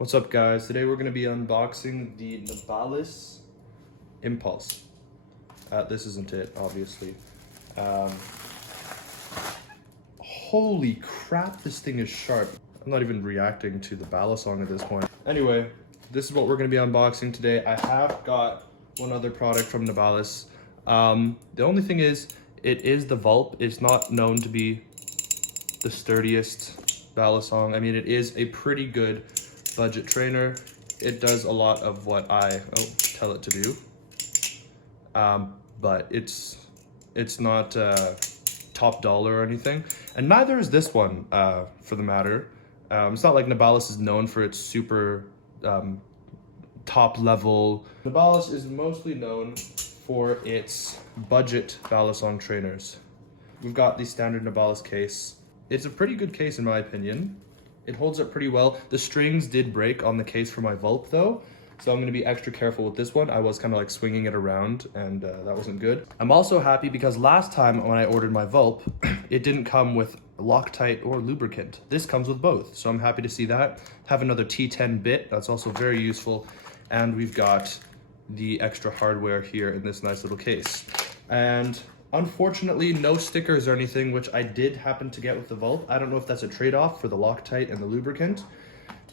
What's up, guys? Today we're going to be unboxing the Nabalis Impulse. This isn't it, obviously. Holy crap, this thing is sharp. I'm not even reacting to the Balisong at this point. Anyway, this is what we're going to be unboxing today. I have got one other product from Nabalis. The only thing is, it is the Vulp. It's not known to be the sturdiest Balisong. I mean, it is a pretty good budget trainer. It does a lot of what I tell it to do, but it's not top dollar or anything, and neither is this one for the matter. It's not like Nabalis is known for its super top level. Nabalis is mostly known for its budget Balisong trainers. We've got the standard Nabalis case. It's a pretty good case in my opinion. It holds up pretty well. The strings did break on the case for my Vulp though, so I'm going to be extra careful with this one. I was kind of like swinging it around and that wasn't good. I'm also happy because last time when I ordered my Vulp, it didn't come with Loctite or lubricant. This comes with both, so I'm happy to see that. Have another T10 bit, that's also very useful. And we've got the extra hardware here in this nice little case. And unfortunately, no stickers or anything, which I did happen to get with the Vulp. I don't know if that's a trade-off for the Loctite and the lubricant.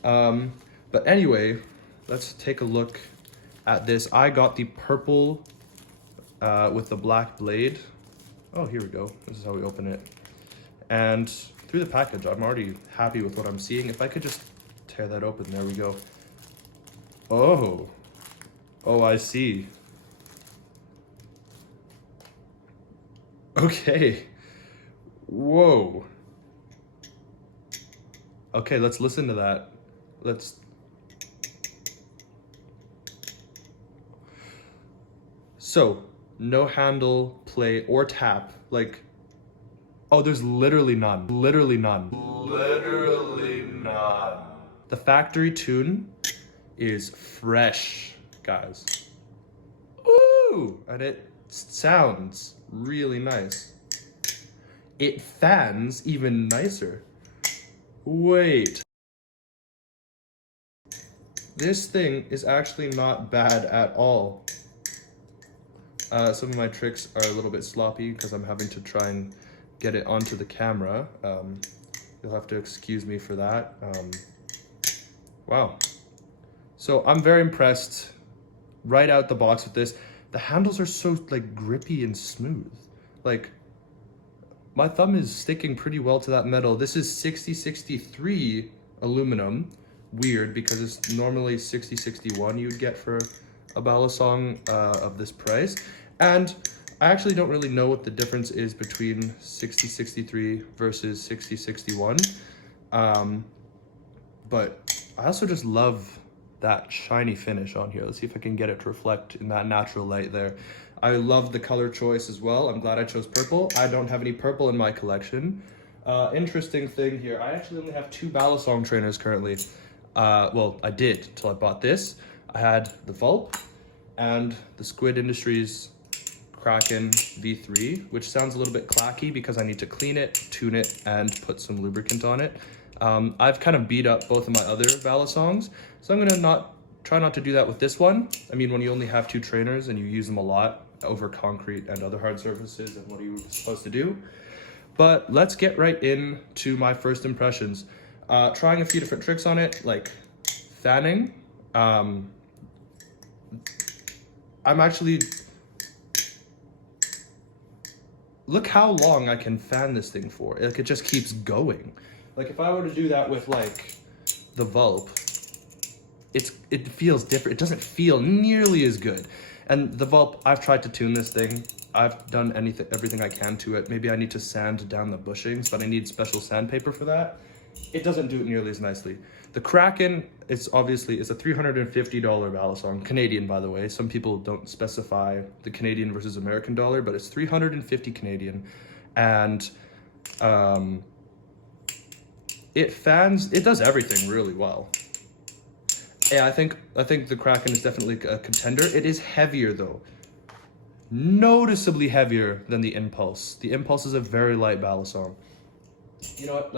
But anyway, let's take a look at this. I got the purple with the black blade. Oh, here we go. This is how we open it. And through the package, I'm already happy with what I'm seeing. If I could just tear that open, there we go. Oh, I see. Okay. Whoa. Okay, let's listen to that. So, no handle, play, or tap. Like, oh, there's literally none. Literally none. Literally none. The factory tune is fresh, guys. Ooh! And it sounds really nice. It fans even nicer. Wait. This thing is actually not bad at all. Some of my tricks are a little bit sloppy because I'm having to try and get it onto the camera. You'll have to excuse me for that. Wow. So I'm very impressed right out the box with this. The handles are so like grippy and smooth. Like, my thumb is sticking pretty well to that metal. This is 6063 aluminum. Weird, because it's normally 6061 you'd get for a Balisong of this price. And I actually don't really know what the difference is between 6063 versus 6061. But I also just love that shiny finish on here. Let's see if I can get it to reflect in that natural light there. I love the color choice as well. I'm glad I chose purple. I don't have any purple in my collection. Interesting thing here, I actually only have 2 Balisong trainers currently. Well, I did till I bought this. I had the Vulp and the Squid Industries Kraken V3, which sounds a little bit clacky because I need to clean it, tune it, and put some lubricant on it. I've kind of beat up both of my other Balisongs, so I'm gonna try not to do that with this one. I mean, when you only have 2 trainers and you use them a lot over concrete and other hard surfaces, and what are you supposed to do? But let's get right into my first impressions. Trying a few different tricks on it, like fanning. I'm actually, look how long I can fan this thing for. Like, it just keeps going. Like, if I were to do that with like the Vulp, it feels different. It doesn't feel nearly as good. And the Vulp, I've tried to tune this thing. I've done everything I can to it. Maybe I need to sand down the bushings, but I need special sandpaper for that. It doesn't do it nearly as nicely. The Kraken is a $350 Balisong, Canadian by the way. Some people don't specify the Canadian versus American dollar, but it's 350 Canadian. And it does everything really well. Yeah, I think the Kraken is definitely a contender. It is heavier though. Noticeably heavier than the Impulse. The Impulse is a very light Balisong. You know what,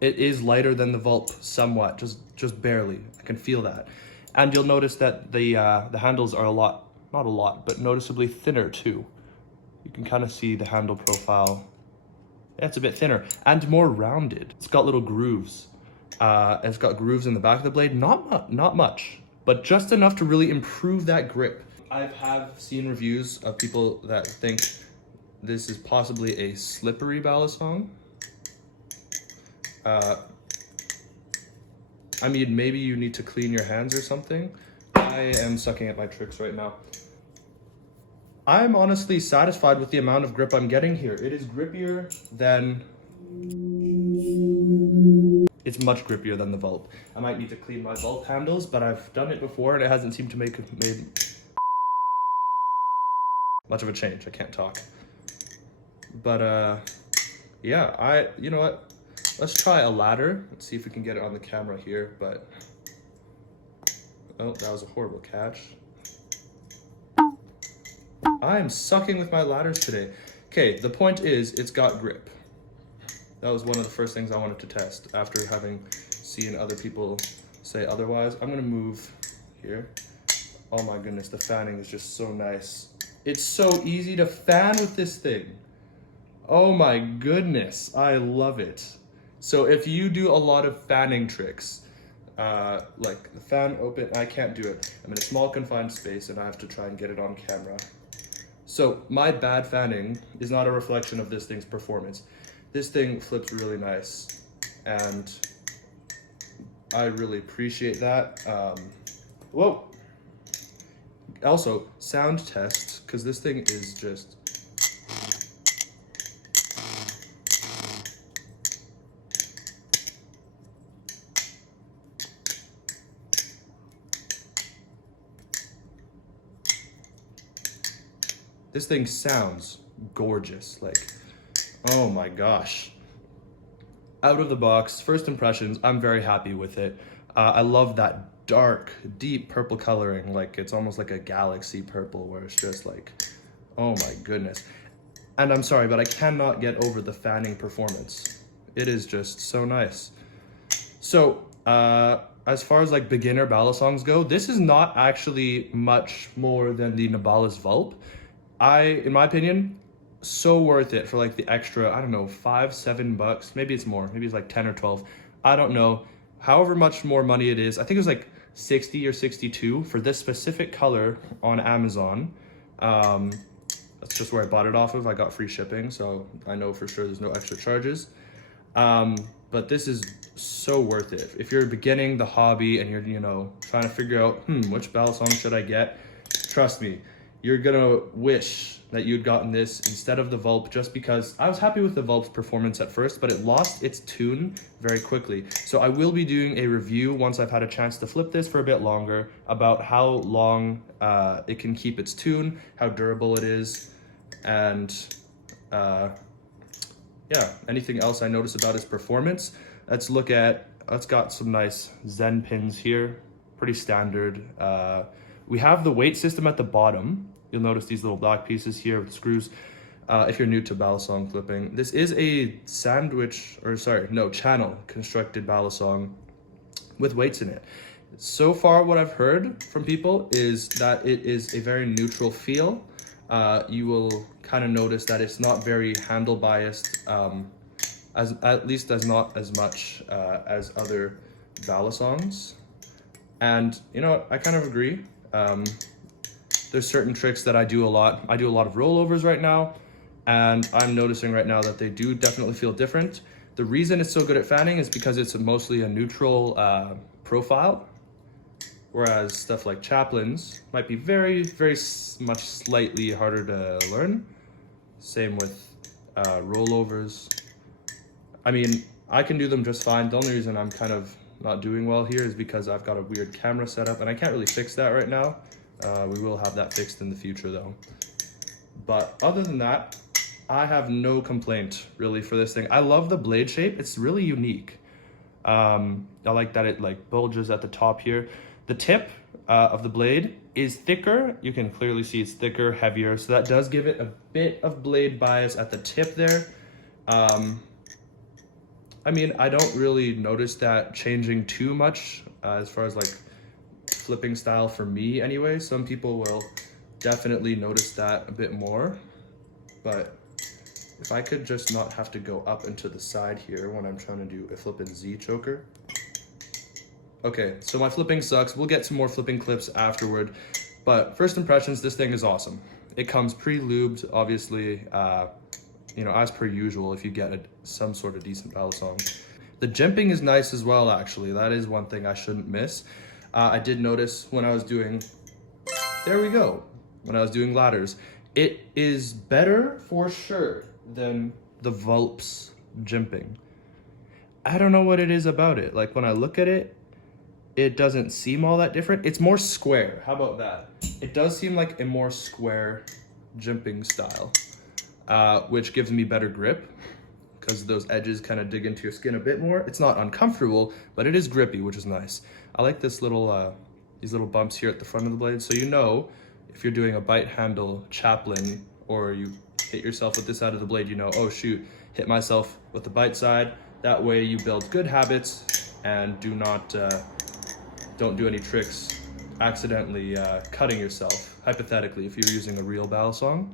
it is lighter than the Vulp somewhat, just barely. I can feel that. And you'll notice that the handles are not a lot, but noticeably thinner too. You can kind of see the handle profile. It's a bit thinner and more rounded. It's got little grooves. It's got grooves in the back of the blade, not much, but just enough to really improve that grip. I have seen reviews of people that think this is possibly a slippery balisong. I mean, maybe you need to clean your hands or something. I am sucking at my tricks right now. I'm honestly satisfied with the amount of grip I'm getting here. It is grippier than... It's much grippier than the Vulp. I might need to clean my Vulp handles, but I've done it before and it hasn't seemed to made much of a change. I can't talk. But yeah, you know what? Let's try a ladder. Let's see if we can get it on the camera here, but... Oh, that was a horrible catch. I'm sucking with my ladders today. Okay, the point is, it's got grip. That was one of the first things I wanted to test after having seen other people say otherwise. I'm gonna move here. Oh my goodness, the fanning is just so nice. It's so easy to fan with this thing. Oh my goodness, I love it. So if you do a lot of fanning tricks, like the fan open, I can't do it. I'm in a small confined space and I have to try and get it on camera. So my bad fanning is not a reflection of this thing's performance. This thing flips really nice and I really appreciate that. Whoa. Also, sound test, because this thing is just... This thing sounds gorgeous, like, oh my gosh. Out of the box, first impressions, I'm very happy with it. I love that dark, deep purple coloring, like it's almost like a galaxy purple where it's just like, oh my goodness. And I'm sorry, but I cannot get over the fanning performance. It is just so nice. So, as far as like beginner balisongs go, this is not actually much more than the Nabalis Vulp. In my opinion, so worth it for like the extra, I don't know, $5-7, maybe it's more, maybe it's like 10 or 12, I don't know. However much more money it is, I think it was like 60 or 62 for this specific color on Amazon. That's just where I bought it off of. I got free shipping, so I know for sure there's no extra charges. But this is so worth it. If you're beginning the hobby and you're, you know, trying to figure out, which balisong should I get? Trust me, you're gonna wish that you'd gotten this instead of the Vulp, just because I was happy with the Vulp's performance at first, but it lost its tune very quickly. So I will be doing a review once I've had a chance to flip this for a bit longer about how long it can keep its tune, how durable it is, and yeah, anything else I noticed about its performance. Let's look at, it's got some nice Zen pins here, pretty standard. We have the weight system at the bottom. You'll notice these little black pieces here with screws. If you're new to balisong flipping, this is a channel constructed balisong with weights in it. So far, what I've heard from people is that it is a very neutral feel. You will kind of notice that it's not very handle biased, at least not as much as other balisongs. And you know, I kind of agree. There's certain tricks that I do a lot. I do a lot of rollovers right now, and I'm noticing right now that they do definitely feel different. The reason it's so good at fanning is because it's mostly a neutral profile, whereas stuff like Chaplin's might be very, very much slightly harder to learn. Same with rollovers. I mean, I can do them just fine. The only reason I'm kind of not doing well here is because I've got a weird camera setup and I can't really fix that right now. We will have that fixed in the future though. But other than that, I have no complaint really for this thing. I love the blade shape. It's really unique. I like that it like bulges at the top here. The tip of the blade is thicker. You can clearly see it's thicker, heavier. So that does give it a bit of blade bias at the tip there. I mean, I don't really notice that changing too much as far as like flipping style for me anyway. Some people will definitely notice that a bit more, but if I could just not have to go up and to the side here when I'm trying to do a flippin' Z choker. Okay, so my flipping sucks. We'll get some more flipping clips afterward, but first impressions, this thing is awesome. It comes pre-lubed, obviously, you know, as per usual if you get some sort of decent balisong. The jimping is nice as well, actually. That is one thing I shouldn't miss. I did notice when I was doing, there we go, when I was doing ladders, it is better for sure than the Vulp's jimping. I don't know what it is about it. Like when I look at it, it doesn't seem all that different. It's more square. How about that? It does seem like a more square jimping style, which gives me better grip because those edges kind of dig into your skin a bit more. It's not uncomfortable, but it is grippy, which is nice. I like this little, these little bumps here at the front of the blade. So you know, if you're doing a bite handle chaplain or you hit yourself with this side of the blade, you know, oh shoot, hit myself with the bite side. That way you build good habits and don't do any tricks accidentally cutting yourself, hypothetically, if you're using a real balisong.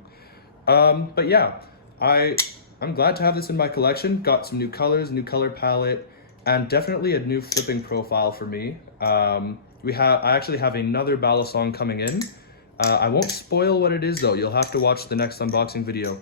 But yeah, I'm glad to have this in my collection. Got some new colors, new color palette, and definitely a new flipping profile for me. I actually have another balisong coming in. I won't spoil what it is though. You'll have to watch the next unboxing video.